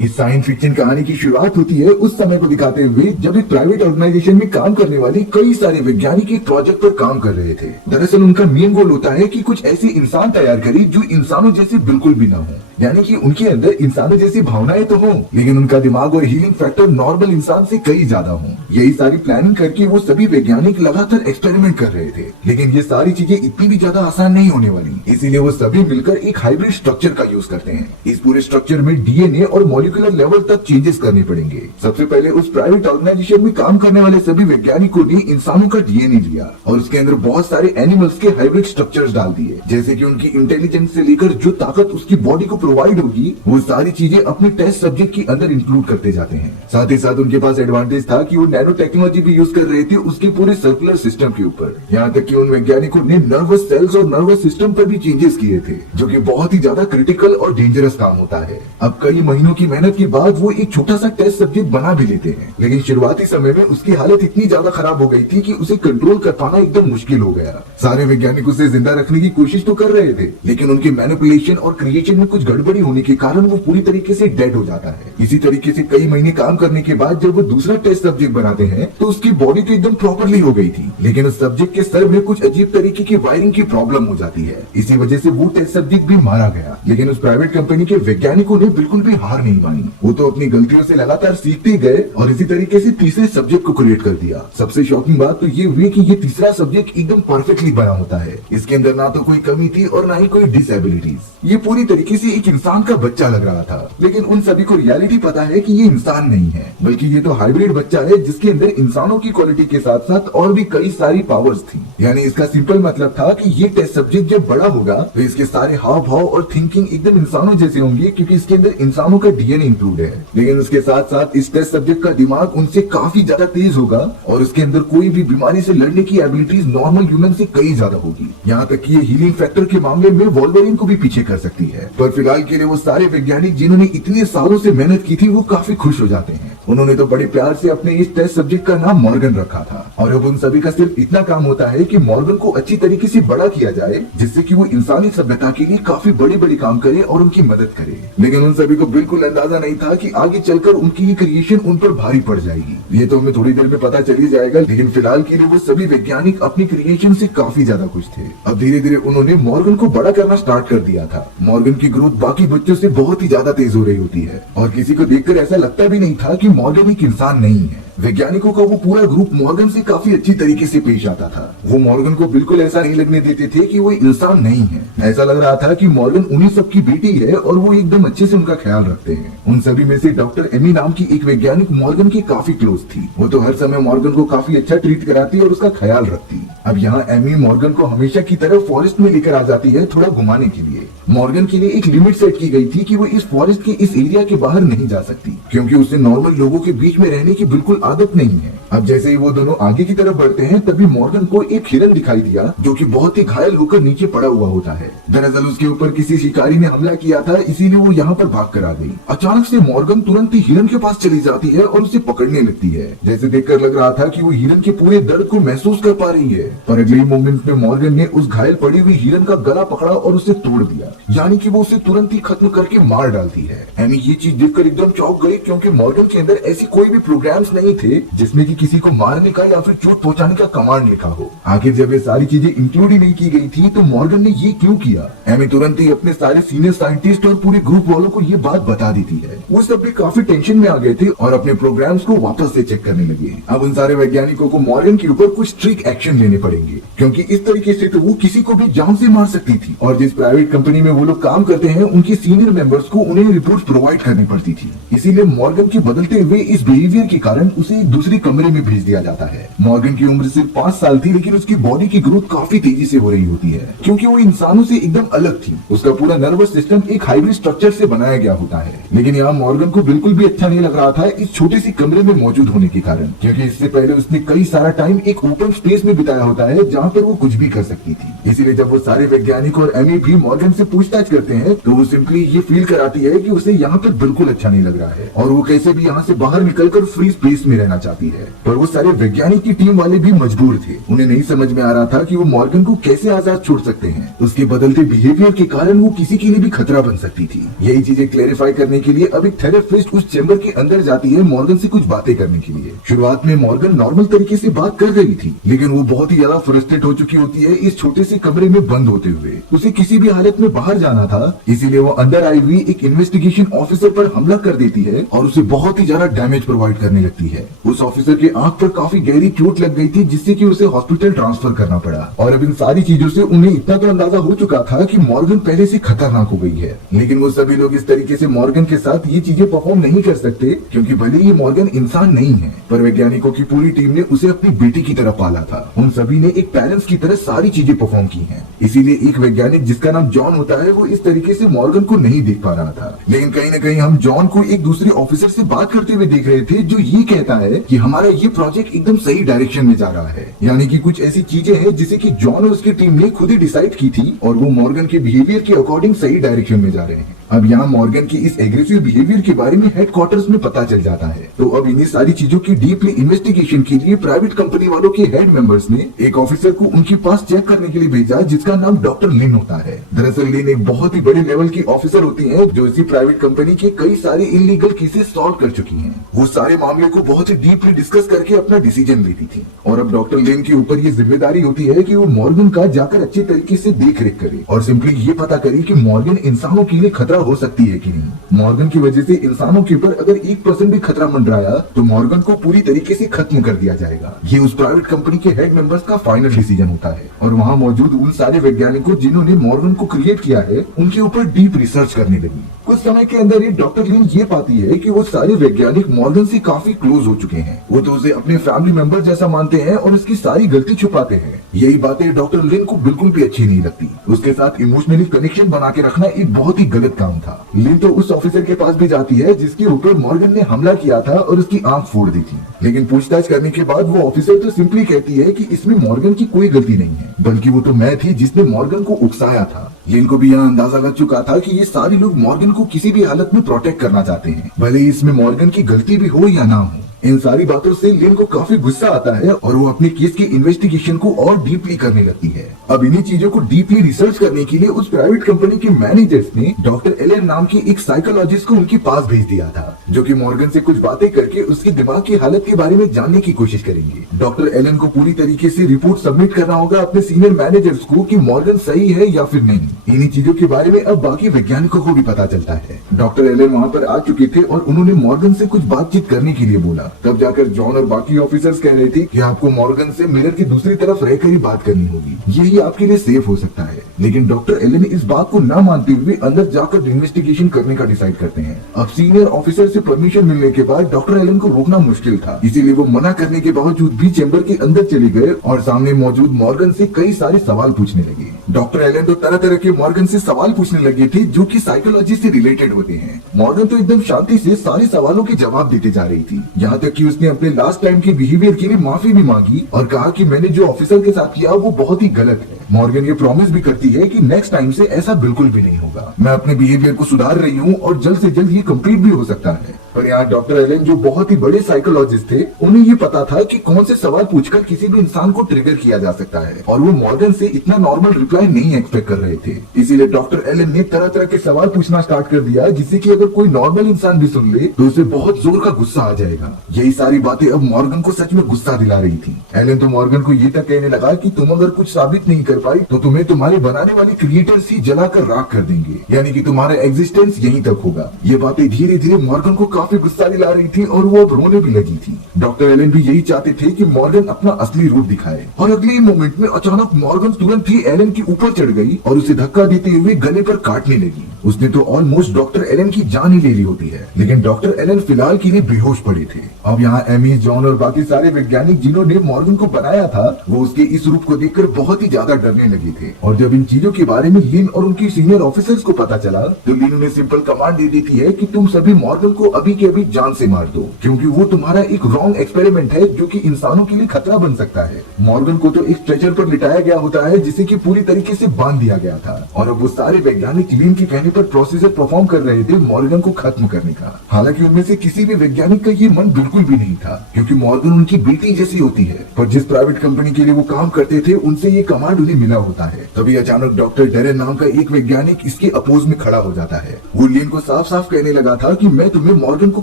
इस science fiction कहानी की शुरुआत होती है उस समय को दिखाते हुए जब एक प्राइवेट ऑर्गेनाइजेशन में काम करने वाले कई सारे वैज्ञानिक एक प्रोजेक्ट पर काम कर रहे थे। दरअसल उनका मेन गोल होता है कि कुछ ऐसे इंसान तैयार करें जो इंसानों जैसे बिल्कुल भी ना हो, यानी कि उनके अंदर इंसानों जैसी भावनाएं तो हो लेकिन उनका दिमाग और हीलिंग फैक्टर नॉर्मल इंसान से कई ज्यादा हो। यही सारी प्लानिंग करके वो सभी वैज्ञानिक लगातार एक्सपेरिमेंट कर रहे थे, लेकिन ये सारी चीजें इतनी भी ज्यादा आसान नहीं होने वाली, इसीलिए वो सभी मिलकर एक हाइब्रिड स्ट्रक्चर का यूज करते हैं। इस पूरे स्ट्रक्चर में डीएनए और मॉलिक्यूलर लेवल तक चेंजेस करने पड़ेंगे। सबसे पहले उस प्राइवेट ऑर्गेनाइजेशन में काम करने वाले सभी वैज्ञानिकों ने इंसानों का डीएनए लिया और उसके अंदर बहुत सारे एनिमल्स के हाइब्रिड स्ट्रक्चर्स डाल दिए, जैसे कि उनकी इंटेलिजेंस से लेकर जो ताकत उसकी बॉडी को प्रोवाइड होगी वो सारी चीजें अपने टेस्ट सब्जेक्ट के अंदर इंक्लूड करते जाते हैं। साथ ही साथ उनके पास एडवांटेज था कि वो नैनो टेक्नोलॉजी भी यूज कर रहे थे उसके पूरे सर्कुलर सिस्टम के ऊपर। यहाँ तक कि उन वैज्ञानिकों ने नर्वस सेल्स और नर्वस सिस्टम पर भी चेंजेस किए थे, जो कि बहुत ही ज्यादा क्रिटिकल और डेंजरस काम होता है। अब कई महीनों की मेहनत के बाद वो एक छोटा सा टेस्ट सब्जेक्ट बना भी लेते हैं, लेकिन शुरुआती समय में उसकी हालत इतनी ज्यादा खराब हो गई थी कि उसे कंट्रोल कर पाना एकदम मुश्किल हो गया। सारे वैज्ञानिक उसे जिंदा रखने की कोशिश तो कर रहे थे, लेकिन उनके मैनिपुलेशन और क्रिएशन में कुछ गड़बड़ी होने के कारण वो पूरी तरीके से डेड हो जाता है। इसी तरीके से कई महीने काम करने के बाद जब वो दूसरा टेस्ट सब्जेक्ट बनाते हैं तो उसकी बॉडी तो एकदम प्रॉपरली हो गई थी, लेकिन उस सब्जेक्ट के सर में कुछ अजीब तरीके की वायरिंग की प्रॉब्लम हो जाती है। इसी वजह से वो टेस्ट सब्जेक्ट भी मारा गया, लेकिन उस प्राइवेट कंपनी के वैज्ञानिकों ने बिल्कुल भी हार नहीं मानी। वो तो अपनी गलतियों से लगातार सीखते गए और इसी तरीके से तीसरे सब्जेक्ट को क्रिएट कर दिया। सबसे शॉकिंग बात तो ये हुई कि ये तीसरा सब्जेक्ट एकदम परफेक्टली बना होता है। इसके अंदर ना तो कोई कमी थी और ना ही कोई डिसेबिलिटीज। ये पूरी तरीके से एक इंसान का बच्चा लग रहा था, लेकिन उन सभी को रियलिटी पता है कि ये इंसान नहीं है, बल्कि ये तो हाइब्रिड बच्चा है जिसके अंदर इंसानों की क्वालिटी के साथ साथ और भी कई सारी पावर्स थी। यानी इसका सिंपल मतलब था कि ये टेस्ट सब्जेक्ट जब बड़ा होगा तो इसके सारे हाव भाव और थिंकिंग एकदम इंसानों जैसे होंगे, क्योंकि इसके अंदर इंसानों का डीएनए इंक्लूड है। लेकिन उसके साथ साथ इस टेस्ट सब्जेक्ट का दिमाग उनसे काफी ज्यादा तेज होगा और उसके अंदर कोई भी बीमारी से लड़ने की एबिलिटीज नॉर्मल ह्यूमन से कई ज्यादा होगी। यहाँ तक कि ये हीलिंग फैक्टर के मामले में वोल्वरिन को भी पीछे कर सकती है। पर फिलहाल के लिए वो सारे वैज्ञानिक जिन्होंने इतने सालों से मेहनत की थी वो काफी खुश हो जाते हैं। उन्होंने तो बड़े प्यार से अपने इस टेस्ट सब्जेक्ट का नाम मॉर्गन रखा था और अब उन सभी का सिर्फ इतना काम होता है कि मॉर्गन को अच्छी तरीके से बड़ा किया जाए, जिससे कि वो इंसानी सभ्यता के लिए काफी बड़े बड़े काम करे और उनकी मदद करे। लेकिन उन सभी को बिल्कुल अंदाजा नहीं था कि आगे चलकर उनकी ये क्रिएशन उन पर भारी पड़ जाएगी। ये तो हमें थोड़ी देर में पता चल ही जाएगा, लेकिन फिलहाल के लिए वो सभी वैज्ञानिक अपनी क्रिएशन से काफी ज्यादा खुश थे। अब धीरे धीरे उन्होंने मॉर्गन को बड़ा करना स्टार्ट कर दिया था। मॉर्गन की ग्रोथ बाकी बच्चों से बहुत ही ज्यादा तेज हो रही होती है और किसी को देखकर ऐसा लगता भी नहीं था कि मॉर्गन एक इंसान नहीं है। वैज्ञानिकों का वो पूरा ग्रुप मॉर्गन से काफी अच्छी तरीके से पेश आता था। वो मॉर्गन को बिल्कुल ऐसा नहीं लगने देते थे कि वो इंसान नहीं है। ऐसा लग रहा था कि मॉर्गन उन्हीं सबकी बेटी है और वो एकदम अच्छे से उनका ख्याल रखते हैं। उन सभी में से डॉक्टर एमी नाम की एक वैज्ञानिक मॉर्गन की काफी क्लोज थी। वो तो हर समय मॉर्गन को काफी अच्छा ट्रीट कराती और उसका ख्याल रखती। अब यहाँ एमी मॉर्गन को हमेशा की तरह फॉरेस्ट में लेकर आ जाती है थोड़ा घुमाने के लिए। मॉर्गन के लिए एक लिमिट सेट की गई थी कि वो इस फॉरेस्ट के इस एरिया के बाहर नहीं जा सकती, क्योंकि उसे नॉर्मल लोगों के बीच में रहने की बिल्कुल आदत नहीं है। अब जैसे ही वो दोनों आगे की तरफ बढ़ते हैं तभी मॉर्गन को एक हिरन दिखाई दिया जो कि बहुत ही घायल होकर नीचे पड़ा हुआ होता है। दरअसल उसके ऊपर किसी शिकारी ने हमला किया था, इसीलिए वो यहाँ पर भाग कर आ गई। अचानक से मॉर्गन तुरंत ही हिरन के पास चली जाती है और उसे पकड़ने लगती है। जैसे देखकर लग रहा था कि वो हिरन के पूरे दर्द को महसूस कर पा रही है, पर अगले मोमेंट में मॉर्गन ने उस घायल पड़ी हुई हिरन का गला पकड़ा और उसे तोड़ दिया, यानी कि वो उसे तुरंत ही खत्म करके मार डालती है। एमी ये चीज देखकर एकदम चौंक गई, क्योंकि मॉर्गन के अंदर ऐसी कोई भी प्रोग्राम्स नहीं थे जिसमें कि किसी को मारने का या फिर चोट पहुंचाने का कमांड लिखा हो। आखिर जब ये सारी चीजें इंक्लूड ही नहीं की गई थी तो मॉर्गन ने ये क्यों किया? एमी तुरंत ही अपने सारे सीनियर साइंटिस्ट और पूरे ग्रुप वालों को ये बात बता देती है। वो सब भी काफी टेंशन में आ गए थे और अपने प्रोग्राम्स को वापस से चेक करने लगे। अब उन सारे वैज्ञानिकों को मॉर्गन के ऊपर कुछ स्ट्रिक्ट एक्शन लेने पड़ेंगे, क्योंकि इस तरीके से तो वो किसी को भी जान से मार सकती थी और जिस प्राइवेट कंपनी में वो लोग काम करते हैं उनके सीनियर मेंबर्स को उन्हें रिपोर्ट प्रोवाइड करनी पड़ती थी। इसीलिए मॉर्गन के बदलते हुए इस बिहेवियर के कारण उसे एक दूसरे कमरे में भेज दिया जाता है। मॉर्गन की उम्र सिर्फ 5 साल थी, लेकिन उसकी बॉडी की ग्रोथ काफी तेजी से हो रही होती है, क्योंकि वो इंसानों से एकदम अलग थी। उसका पूरा नर्वस सिस्टम एक हाइब्रिड स्ट्रक्चर से बनाया गया होता है। लेकिन यहाँ मॉर्गन को बिल्कुल भी अच्छा नहीं लग रहा था इस छोटे सी कमरे में मौजूद होने के कारण, क्योंकि इससे पहले उसने कई सारा टाइम एक ओपन स्पेस में बिताया होता है जहाँ पर वो कुछ भी कर सकती थी। इसीलिए जब वो सारे वैज्ञानिक और एमी भी मॉर्गन से पूछताछ करते हैं तो वो सिंपली ये फील कराती है कि उसे यहाँ पर बिल्कुल अच्छा नहीं लग रहा है और वो कैसे भी यहाँ से बाहर निकलकर फ्री स्पेस में रहना चाहती है। पर वो सारे वैज्ञानिक की टीम वाले भी मजबूर थे। उन्हें नहीं समझ में आ रहा था कि वो मॉर्गन को कैसे आजाद छोड़ सकते हैं। उसके बदलते बिहेवियर के कारण वो किसी के लिए भी खतरा बन सकती थी। यही चीजें क्लेरिफाई करने के लिए अब एक थेरेपिस्ट उस चैम्बर के अंदर जाती है मॉर्गन से कुछ बातें करने के लिए। शुरुआत में मॉर्गन नॉर्मल तरीके से बात कर रही थी, लेकिन वो बहुत ही ज्यादा फ्रस्ट्रेट हो चुकी होती है इस छोटे से कमरे में बंद होते हुए। उसे किसी भी हालत में बाहर जाना था, इसीलिए वो अंदर आई हुई एक इन्वेस्टिगेशन ऑफिसर पर हमला कर देती है और उसे बहुत ही ज्यादा डैमेज प्रोवाइड करने लगती है। उस ऑफिसर के आंख पर काफी गहरी चोट लग गई थी, जिससे कि उसे हॉस्पिटल ट्रांसफर करना पड़ा। और अब इन सारी चीजों से उन्हें इतना तो अंदाजा हो चुका था कि मॉर्गन पहले से खतरनाक हो गई है, लेकिन वो सभी लोग इस तरीके से मॉर्गन के साथ ये चीजें परफॉर्म नहीं कर सकते, क्योंकि भले ही मॉर्गन इंसान नहीं है, पर वैज्ञानिकों की पूरी टीम ने उसे अपनी बेटी की तरह पाला था। उन सभी ने एक पेरेंट्स की तरह सारी चीजें परफॉर्म की हैं। इसीलिए एक वैज्ञानिक जिसका नाम जॉन होता है वो इस तरीके से मॉर्गन को नहीं देख पा रहा था। लेकिन कहीं न कहीं हम जॉन को एक दूसरे ऑफिसर से बात करते हुए देख रहे थे, जो ये कहता है कि हमारा ये प्रोजेक्ट एकदम सही डायरेक्शन में जा रहा है। यानी कि कुछ ऐसी चीजें हैं जिसे कि जॉन और उसकी टीम ने खुद ही डिसाइड की थी और वो मॉर्गन के बिहेवियर के अकॉर्डिंग सही डायरेक्शन में जा रहे हैं। अब यहाँ मॉर्गन की इस एग्रेसिव बिहेवियर के बारे में हेडक्वार्टर्स में पता चल जाता है। तो अब इन्हीं सारी चीजों की डीपली इन्वेस्टिगेशन के लिए प्राइवेट कंपनी वालों के हेड मेंबर्स ने एक ऑफिसर को उनके पास चेक करने के लिए भेजा, जिसका नाम डॉक्टर लिन होता है। दरअसल लिन एक बहुत ही बड़े लेवल की ऑफिसर होती है, जो इसी प्राइवेट कंपनी के कई सारे इलीगल केसेस सॉल्व कर चुकी है। वो सारे मामले को बहुत ही डीपली डिस्कस करके अपना डिसीजन लेती थी और अब डॉक्टर लिन के ऊपर ये जिम्मेदारी होती है कि वो मॉर्गन का जाकर अच्छे तरीके से देख रेख करे और सिंपली ये पता करे कि मॉर्गन इंसानों के लिए खतरा हो सकती है कि नहीं। मॉर्गन की वजह से इंसानों के ऊपर अगर 1% भी खतरा मंडराया तो मॉर्गन को पूरी तरीके से खत्म कर दिया जाएगा। ये उस प्राइवेट कंपनी के हेड मेंबर्स का फाइनल डिसीजन होता है और वहाँ मौजूद उन सारे वैज्ञानिकों जिन्होंने मॉर्गन को क्रिएट किया है, उनके ऊपर डीप रिसर्च करने लगी। कुछ समय के अंदर ही डॉक्टर लिन ये पाती है कि वो सारे वैज्ञानिक मॉर्गन से काफी क्लोज हो चुके हैं। वो तो उसे अपने फैमिली मेंबर जैसा मानते हैं और उसकी सारी गलती छुपाते हैं। यही बातें डॉक्टर लिन को बिल्कुल भी अच्छी नहीं लगती। उसके साथ इमोशनली कनेक्शन बना के रखना एक बहुत ही गलत काम था। लिन तो उस ऑफिसर के पास भी जाती है जिसके ऊपर मॉर्गन ने हमला किया था और उसकी आंख फोड़ दी थी, लेकिन पूछताछ करने के बाद वो ऑफिसर तो सिंपली कहती है कि इसमें मॉर्गन की कोई गलती नहीं है, बल्कि वो तो मैं थी जिसने मॉर्गन को उकसाया था। लिन को भी यहाँ अंदाजा लग चुका था कि ये सारे लोग मॉर्गन को किसी भी हालत में प्रोटेक्ट करना चाहते हैं, भले ही इसमें मॉर्गन की गलती भी हो या ना हो। इन सारी बातों से लिन को काफी गुस्सा आता है और वो अपने केस की इन्वेस्टिगेशन को और डीपली करने लगती है। अब इन्हीं चीजों को डीपली रिसर्च करने के लिए उस प्राइवेट कंपनी के मैनेजर्स ने डॉक्टर एलन नाम की एक साइकोलॉजिस्ट को उनके पास भेज दिया था, जो कि मॉर्गन से कुछ बातें करके उसके दिमाग की हालत के बारे में जानने की कोशिश करेंगे। डॉक्टर एलन को पूरी तरीके से रिपोर्ट सबमिट करना होगा अपने सीनियर मैनेजर्स को कि मॉर्गन सही है या फिर नहीं। इन्हीं चीजों के बारे में अब बाकी वैज्ञानिकों को भी पता चलता है। डॉक्टर एलन वहाँ पर आ चुके थे और उन्होंने मॉर्गन से कुछ बातचीत करने के लिए बोला। तब जाकर जॉन और बाकी ऑफिसर्स कह रहे थे कि आपको मॉर्गन से मिरर की दूसरी तरफ रहकर ही बात करनी होगी, यही आपके लिए सेफ हो सकता है। लेकिन डॉक्टर एलन इस बात को न मानते हुए अंदर जाकर इन्वेस्टिगेशन करने का डिसाइड करते हैं। अब सीनियर ऑफिसर से परमिशन मिलने के बाद डॉक्टर एलन को रोकना मुश्किल था, इसीलिए वो मना करने के बावजूद भी चैम्बर के अंदर चले गए और सामने मौजूद मॉर्गन से कई सारे सवाल पूछने लगे। डॉक्टर एलन तो तरह तरह के मॉर्गन से सवाल पूछने लगे थे जो कि साइकोलॉजी से रिलेटेड होते हैं। मॉर्गन तो एकदम शांति से सारे सवालों के जवाब देते जा रही थी, यहाँ तक कि उसने अपने लास्ट टाइम के बिहेवियर के लिए माफी भी मांगी और कहा कि मैंने जो ऑफिसर के साथ किया वो बहुत ही गलत है। मॉर्गन ये प्रॉमिस भी करती है कि नेक्स्ट टाइम से ऐसा बिल्कुल भी नहीं होगा। मैं अपने बिहेवियर को सुधार रही हूँ और जल्द से जल्द ये कंप्लीट भी हो सकता है। पर यहाँ डॉक्टर एलन जो बहुत ही बड़े साइकोलॉजिस्ट थे, उन्हें ये पता था कि कौन से सवाल पूछकर किसी भी इंसान को ट्रिगर किया जा सकता है और वो मॉर्गन से इतना नॉर्मल रिप्लाई नहीं एक्सपेक्ट कर रहे थे। इसीलिए डॉक्टर एलन ने तरह तरह के सवाल पूछना स्टार्ट कर दिया, जिससे कि अगर कोई नॉर्मल इंसान भी सुन ले तो उसे बहुत जोर का गुस्सा आ जाएगा। यही सारी बातें अब मॉर्गन को सच में गुस्सा दिला रही थी। एलन तो मॉर्गन को ये तक कहने लगा कि तुम अगर कुछ साबित नहीं कर पाई तो तुम्हें तुम्हारे बनाने वाले क्रिएटर्स ही जलाकर राख कर देंगे, यानी कि तुम्हारा एग्जिस्टेंस यहीं तक होगा। ये बातें धीरे धीरे मॉर्गन को काफी गुस्सा दिला रही थी और वो अब रोने भी लगी थी। डॉक्टर एलन भी यही चाहते थे कि मॉर्गन अपना असली रूप दिखाए और अगले ही मोमेंट में अचानक मॉर्गन तुरंत ही एलन के ऊपर चढ़ गई और उसे धक्का देते हुए गले पर काटने लगी। उसने तो ऑलमोस्ट डॉक्टर एलन की जान ही ले ली होती है, लेकिन डॉक्टर एलन फिलहाल के लिए बेहोश पड़े थे। अब यहाँ एमी, जॉन और बाकी सारे वैज्ञानिक जिन्होंने मॉर्गन को बनाया था, वो उसके इस रूप को देखकर बहुत ही ज्यादा डरने लगे थे। और जब इन चीजों के बारे में लिन और उनकी सीनियर ऑफिसर्स को पता चला तो लिन उन्हें सिंपल कमांड दे देती है कि तुम सभी मॉर्गन को अभी अभी के अभी जान से मार दो, क्योंकि वो तुम्हारा एक रॉन्ग एक्सपेरिमेंट है जो कि इंसानों के लिए खतरा बन सकता है। मॉर्गन को तो एक स्ट्रेचर पर लिटाया गया होता है जिसे कि पूरी तरीके से बांध दिया गया था, और अब वो सारे वैज्ञानिक लीन के कहने पर प्रोसीजर परफॉर्म कर रहे थे मॉर्गन को खत्म करने का। हालांकि उनमें से किसी भी वैज्ञानिक का ये मन बिल्कुल भी नहीं था, क्योंकि मॉर्गन उनकी बेटी जैसी होती है, पर जिस प्राइवेट कंपनी के लिए वो काम करते थे उनसे ये कमांड उन्हें मिला होता है। तभी अचानक डॉक्टर डेरेन नाम का एक वैज्ञानिक इसके अपोज में खड़ा हो जाता है। वो लीन को साफ साफ कहने लगा था कि मैं तुम्हें मॉर्गन को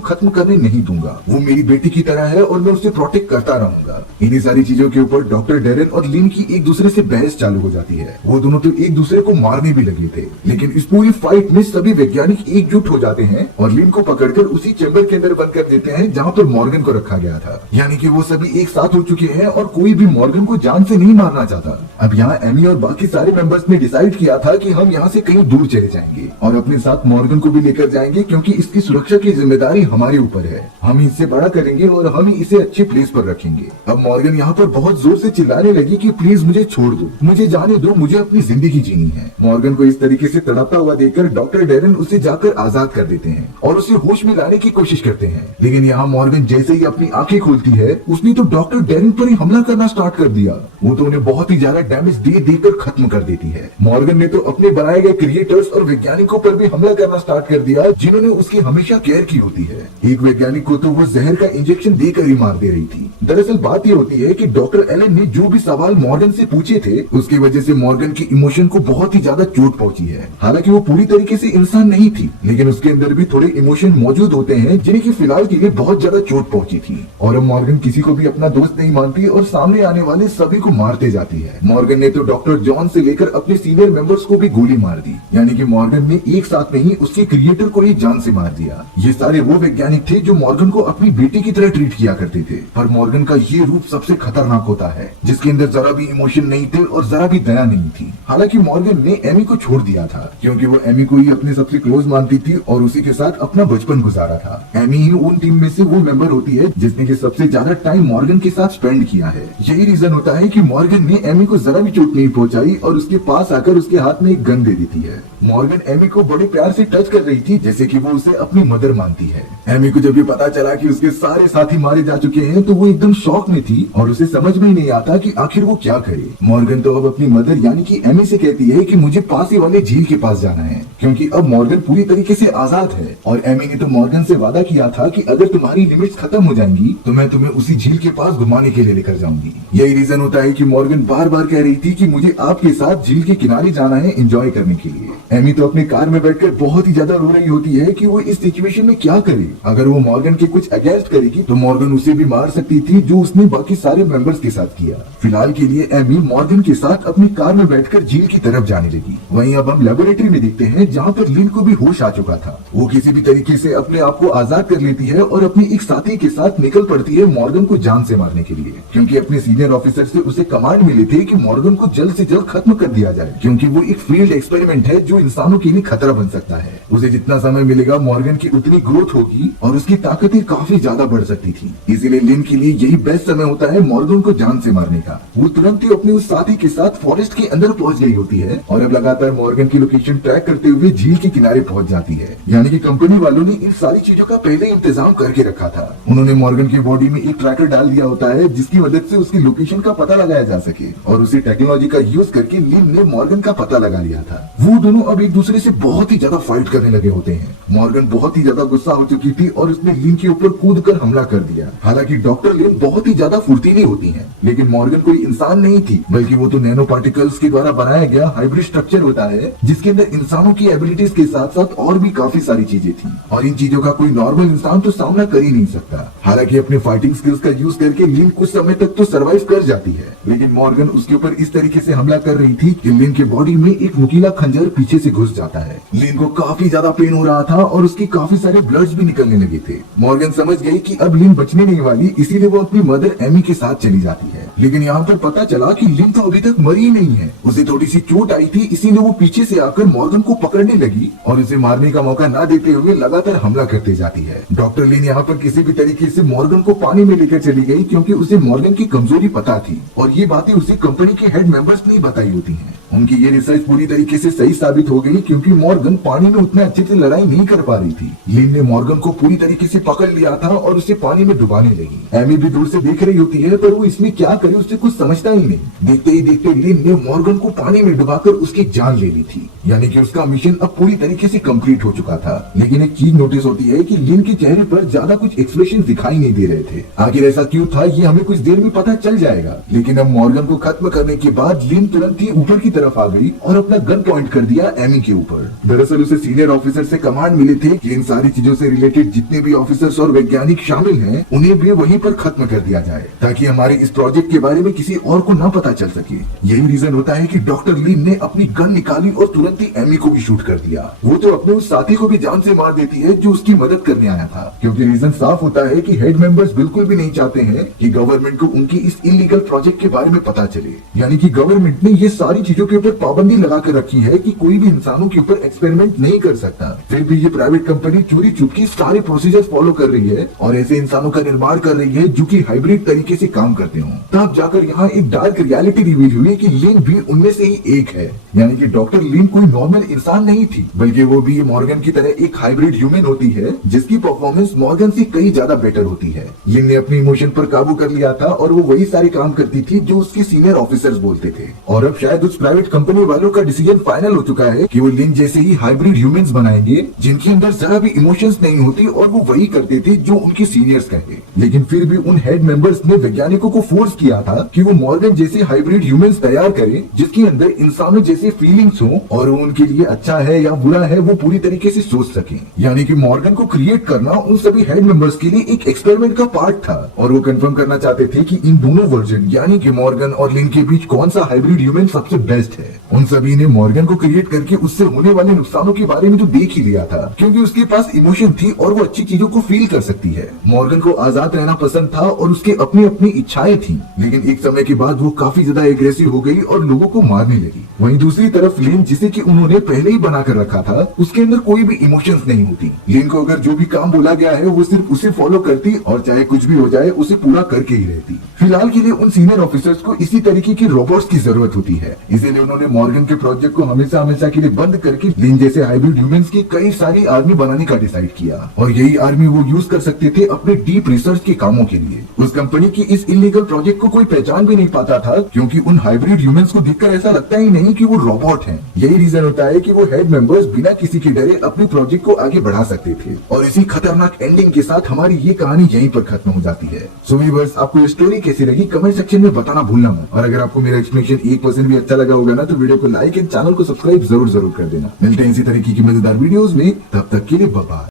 खत्म करने नहीं दूंगा, वो मेरी बेटी की तरह है और मैं उसे प्रोटेक्ट करता रहूंगा। इन्हीं सारी चीजों के ऊपर डॉक्टर डेरेन और लीन की एक दूसरे से बहस चालू हो जाती है। वो दोनों तो एक दूसरे को मारने भी लगे थे, लेकिन इस पूरी फाइट में सभी वैज्ञानिक एकजुट हो जाते हैं और लीन को पकड़कर उसी चैम्बर के अंदर बंद कर देते हैं जहाँ पर मॉर्गन को रखा गया था। यानी कि वो सभी एक साथ हो चुके हैं और कोई भी मॉर्गन को जान से नहीं मारना चाहता। अब यहाँ एमी और बाकी सारे मेंबर्स ने डिसाइड किया था कि हम यहाँ से कहीं दूर चले जाएंगे और अपने साथ मॉर्गन को भी लेकर जाएंगे, क्योंकि इसकी सुरक्षा की जिम्मेदारी हमारे ऊपर है। हम इससे बड़ा करेंगे और हम इसे अच्छे प्लेस पर रखेंगे। अब मॉर्गन यहाँ पर बहुत जोर से चिल्लाने लगी कि प्लीज मुझे छोड़ दो, मुझे जाने दो, मुझे अपनी जिंदगी जीनी है। मॉर्गन को इस तरीके से तड़पता हुआ देखकर डॉक्टर डेरेन उसे जाकर आजाद कर देते हैं और उसे होश में लाने की कोशिश करते हैं। लेकिन यहाँ मॉर्गन जैसे ही अपनी आंखें खोलती है उसने तो डॉक्टर डेरेन पर ही हमला करना स्टार्ट कर दिया। वो तो उन्हें बहुत ही ज्यादा डैमेज दे देकर खत्म कर देती है। मॉर्गन ने तो अपने बनाए गए क्रिएटर्स और वैज्ञानिकों पर भी हमला करना स्टार्ट कर दिया जिन्होंने उसकी हमेशा केयर की होती है। एक वैज्ञानिक को तो वो जहर का इंजेक्शन देकर ही मार दे रही थी। दरअसल बात ये होती है कि डॉक्टर एलन ने जो भी सवाल मॉर्गन से पूछे थे उसकी वजह से मॉर्गन की इमोशन को बहुत ही ज्यादा चोट पहुंची है। हालांकि वो पूरी तरीके से इंसान नहीं थी, लेकिन उसके अंदर भी थोड़े इमोशन मौजूद होते हैं जिन्हें की फिलहाल के लिए बहुत ज्यादा चोट पहुंची थी। और अब मॉर्गन किसी को भी अपना दोस्त नहीं मानती और सामने आने वाले सभी को मारते जाती है। मॉर्गन ने तो डॉक्टर जॉन से लेकर अपने सीनियर मेंबर्स को भी गोली मार दी, यानी कि मॉर्गन ने एक साथ में ही उसके क्रिएटर को ही जान से मार दिया। ये सारे वो वैज्ञानिक थे जो मॉर्गन को अपनी बेटी की तरह ट्रीट किया करते थे, पर मॉर्गन का ये रूप सबसे खतरनाक होता है जिसके अंदर जरा भी इमोशन नहीं थे और जरा भी दया नहीं थी। हालांकि मॉर्गन ने एमी को छोड़ दिया था, क्योंकि वो एमी को ही अपने सबसे क्लोज मानती थी और उसी के साथ अपना बचपन गुजारा था। एमी ही उन टीम में से वो मेंबर होती है जिसने कि सबसे ज्यादा टाइम मॉर्गन के साथ स्पेंड किया है। यही रीजन होता है कि मॉर्गन ने एमी को जरा भी चोट नहीं पहुंचाई और उसके पास आकर उसके हाथ में एक गन दे देती है। मॉर्गन एमी को बड़े प्यार से टच कर रही थी जैसे कि वो उसे अपनी मदर मानती है। एमी को जब ये पता चला कि उसके सारे साथी मारे जा चुके हैं तो वो एकदम शॉक में थी और उसे समझ में ही नहीं आता कि आखिर वो क्या करे। मॉर्गन तो अब अपनी मदर यानी कि एमी से कहती है कि मुझे पास ही वाले झील के पास जाना है, क्योंकि अब मॉर्गन पूरी तरीके से आजाद है। और एमी ने तो मॉर्गन से वादा किया था कि अगर तुम्हारी लिमिट्स खत्म हो जाएंगी तो मैं तुम्हें उसी झील के पास घुमाने के लिए लेकर जाऊंगी। यही रीजन होता है कि मॉर्गन बार बार कह रही थी कि मुझे आपके साथ झील के किनारे जाना है एंजॉय करने के लिए। एमी तो अपनी कार में बैठकर बहुत ही ज्यादा रो रही होती है कि वो इस सिचुएशन में क्या करे। अगर वो मॉर्गन के कुछ अगेंस्ट करेगी तो मॉर्गन उसे भी मार सकती थी, जो उसने बाकी सारे मेंबर्स के साथ किया। फिलहाल के लिए एमी मॉर्गन के साथ अपनी कार में बैठकर झील की तरफ जाने लगी। वहीं अब हम लेबोरेटरी में देखते हैं जहाँ पर लिन को भी होश आ चुका था। वो किसी भी तरीके से अपने आप को आजाद कर लेती है और अपने एक साथी के साथ निकल पड़ती है मॉर्गन को जान से मारने के लिए, क्योंकि अपने सीनियर ऑफिसर से उसे कमांड मिले थे कि मॉर्गन को जल्द से जल्द खत्म कर दिया जाए, क्योंकि वो एक फील्ड एक्सपेरिमेंट है जो इंसानों के लिए खतरा बन सकता है। उसे जितना समय मिलेगा मॉर्गन की उतनी ग्रोथ होगी और उसकी ताकतें काफी ज्यादा बढ़ सकती थी। इसीलिए लिन के लिए यही बेस्ट समय होता है मॉर्गन को जान से मारने का। वो तुरंत ही अपने उस साथी के साथ फॉरेस्ट के अंदर पहुंच गई होती है और अब लगातार मॉर्गन की लोकेशन ट्रैक करते हुए झील के किनारे पहुंच जाती है। यानी कि कंपनी वालों ने इन सारी चीजों का पहले इंतजाम करके रखा था। उन्होंने मॉर्गन की बॉडी में एक ट्रैकर डाल दिया होता है जिसकी मदद से उसकी लोकेशन का पता लगाया जा सके, और उसी टेक्नोलॉजी का यूज करके लिन ने मॉर्गन का पता लगा लिया था। वो दोनों अब एक दूसरे से बहुत ही ज्यादा फाइट करने लगे होते हैं। मॉर्गन बहुत ही ज्यादा गुस्सा हो चुकी थी और उसने लिन के ऊपर कूद कर हमला कर दिया। हालांकि डॉक्टर लिन बहुत ही ज्यादा फुर्तीली होती है, लेकिन मॉर्गन कोई इंसान नहीं थी, बल्कि वो तो नैनो पार्टिकल्स के द्वारा बनाया गया हाइब्रिड स्ट्रक्चर होता है जिसके अंदर इंसानों की एबिलिटीज के साथ साथ और भी काफी सारी चीजें थी, और इन चीजों का कोई नॉर्मल इंसान तो सामना कर ही नहीं सकता। हालांकि अपने फाइटिंग स्किल्स का यूज करके लिन कुछ समय तक तो सरवाइव कर जाती है, लेकिन मॉर्गन उसके ऊपर इस तरीके से हमला कर रही थी कि लिन के बॉडी में एक नुकीला खंजर पीछे से घुस जाता है। लिन को काफी ज्यादा पेन हो रहा था और उसकी काफी सारे ब्लड्स भी निकलने लगे थे। मॉर्गन समझ गई कि अब लिन बचने नहीं वाली, इसीलिए वो अपनी मदर एमी के साथ चली जाती है। लेकिन यहाँ पर पता चला कि लिन तो अभी तक मरी ही नहीं है, उसे थोड़ी सी चोट आई थी, इसीलिए वो पीछे से आकर मॉर्गन को पकड़ने लगी और उसे मारने का मौका न देते हुए लगातार हमला करते जाती है। डॉक्टर लिन यहाँ पर किसी भी तरीके से मॉर्गन को पानी में लेकर चली गई, क्योंकि उसे मॉर्गन की कमजोरी पता थी और ये बातें उसे कंपनी के हेड मेंबर्स ने बताई होती हैं। उनकी ये रिसर्च पूरी तरीके से सही साबित हो गई, क्योंकि मॉर्गन पानी में उतना अच्छे से लड़ाई नहीं कर पा रही थी। लिन ने मॉर्गन को पूरी तरीके से पकड़ लिया था और उसे पानी में डुबाने लगी। एमी भी दूर से देख रही होती है, पर वो इसमें क्या करे उसे कुछ समझता ही नहीं। देखते ही देखते लिन ने मॉर्गन को पानी में डुबाकर उसकी जान ले ली थी, यानी कि उसका मिशन अब पूरी तरीके से कंप्लीट हो चुका था। लेकिन एक चीज नोटिस होती है कि लिन के चेहरे पर ज्यादा कुछ एक्सप्रेशन दिखाई नहीं दे रहे थे। आखिर ऐसा क्यों था ये हमें कुछ देर में पता चल जाएगा। लेकिन अब मॉर्गन को खत्म करने के बाद लिन तुरंत ही ऊपर की तरफ आ गई और अपना गन पॉइंट कर दिया एमी के ऊपर। दरअसल उसे सीनियर ऑफिसर से कमांड मिले थे कि इन सारी चीजों से रिलेटेड जितने भी ऑफिसर्स और वैज्ञानिक शामिल हैं उन्हें भी वहीं पर खत्म कर दिया जाए, ताकि हमारे इस प्रोजेक्ट के बारे में किसी और को ना पता चल सके। यही रीजन होता है कि डॉक्टर लिन ने अपनी गन निकाली और तुरंत ही एमी को भी शूट कर दिया। वो तो अपने उस साथी को भी जान से मार देती है जो उसकी मदद करने आया था, क्योंकि रीजन साफ होता है कि हेड मेंबर्स बिल्कुल भी नहीं चाहते हैं कि गवर्नमेंट को उनकी इस इलीगल प्रोजेक्ट के बारे में पता चले। यानी कि गवर्नमेंट ने ये सारी चीजों के ऊपर पाबंदी लगा कर रखी है कि कोई भी इंसानों के ऊपर एक्सपेरिमेंट नहीं कर सकता। फिर भी ये प्राइवेट कंपनी चोरी चुपके सारे प्रोसीजर्स फॉलो कर रही है और ऐसे इंसानों का निर्माण कर रही है जो कि हाइब्रिड तरीके से काम करते हो। तब जाकर यहाँ एक डार्क रियलिटी रिवील हुई कि लिन भी उनमें से ही एक है। यानी कि डॉक्टर लिन कोई नॉर्मल इंसान नहीं थी, बल्कि वो भी मॉर्गन की तरह एक हाइब्रिड ह्यूमन होती है, जिसकी परफॉर्मेंस मॉर्गन से कई ज्यादा बेटर होती है। लिन ने अपने इमोशन पर काबू कर लिया था और वो वही सारे काम करती थी जो उसके सीनियर ऑफिसर्स बोलते थे। और अब शायद उस प्राइवेट कंपनी वालों का डिसीजन फाइनल हो चुका है कि वो लिन जैसे ही हाइब्रिड ह्यूमंस बनाएंगे, जिनके अंदर जरा भी इमोशंस नहीं होती, और वो वही करते थे जो उनके सीनियर्स कहे। लेकिन फिर भी उन हेड मेंबर्स ने वैज्ञानिकों को फोर्स किया था कि वो मॉर्गन जैसे हाइब्रिड ह्यूमंस तैयार करें, जिसके अंदर इंसानों जैसे फीलिंग्स हो और वो उनके लिए अच्छा है या बुरा है वो पूरी तरीके से सोच सके। यानी कि मॉर्गन को क्रिएट करना उन सभी हेड मेंबर्स के लिए एक एक्सपेरिमेंट का पार्ट था, और वो कंफर्म करना चाहते थे कि इन दोनों वर्जन यानी कि मॉर्गन और लिन के बीच कौन सा हाइब्रिड ह्यूमन सबसे बेस्ट है। उन सभी ने मॉर्गन को क्रिएट करके उससे होने वाले नुकसानों के बारे में तो देख ही लिया था, क्योंकि उसके पास इमोशन थी और वो अच्छी चीजों को फील कर सकती है। मॉर्गन को आजाद रहना पसंद था और उसके अपनी अपनी इच्छाएं थी, लेकिन एक समय के बाद वो काफी ज्यादा एग्रेसिव हो गई और लोगों को मारने लगी। वहीं दूसरी तरफ लिन, जिसे कि उन्होंने पहले ही बना कर रखा था, उसके अंदर कोई भी इमोशंस नहीं होती। लिन को अगर जो भी काम बोला गया है वो सिर्फ उसे फॉलो करती और चाहे कुछ भी हो जाए उसे पूरा करके ही रहती। फिलहाल के लिए उन सीनियर ऑफिसर्स को इसी तरीके के रोबोट्स की जरूरत होती है, इसीलिए उन्होंने मॉर्गन के प्रोजेक्ट को हमेशा हमेशा के लिए बंद करके लिन जैसे हाइब्रिड ह्यूमंस की कई सारी आर्मी बनाने का डिसाइड किया, और यही आर्मी वो यूज कर सकते थे अपने डीप रिसर्च के कामों के लिए। उस कंपनी की इस इलीगल प्रोजेक्ट को कोई पहचान भी नहीं पाता था, क्योंकि उन हाइब्रिड ह्यूमंस को देखकर ऐसा लगता ही नहीं कि वो रोबोट हैं। यही रीजन होता है कि वो हेड मेंबर्स बिना किसी के डरे अपने प्रोजेक्ट को आगे बढ़ा सकते थे। और इसी खतरनाक एंडिंग के साथ हमारी ये कहानी यहीं पर खत्म हो जाती है। सो व्यूअर्स, आपको ये स्टोरी कैसी लगी कमेंट सेक्शन में बताना भूलना मत। और अगर आपको मेरा एक्सप्लेनेशन 1% भी अच्छा लगा होगा ना, तो वीडियो को लाइक एंड चैनल को सब्सक्राइब जरूर कर देना। मिलते हैं इसी तरीके की मजेदार वीडियोस में, तब तक के लिए बाय बाय।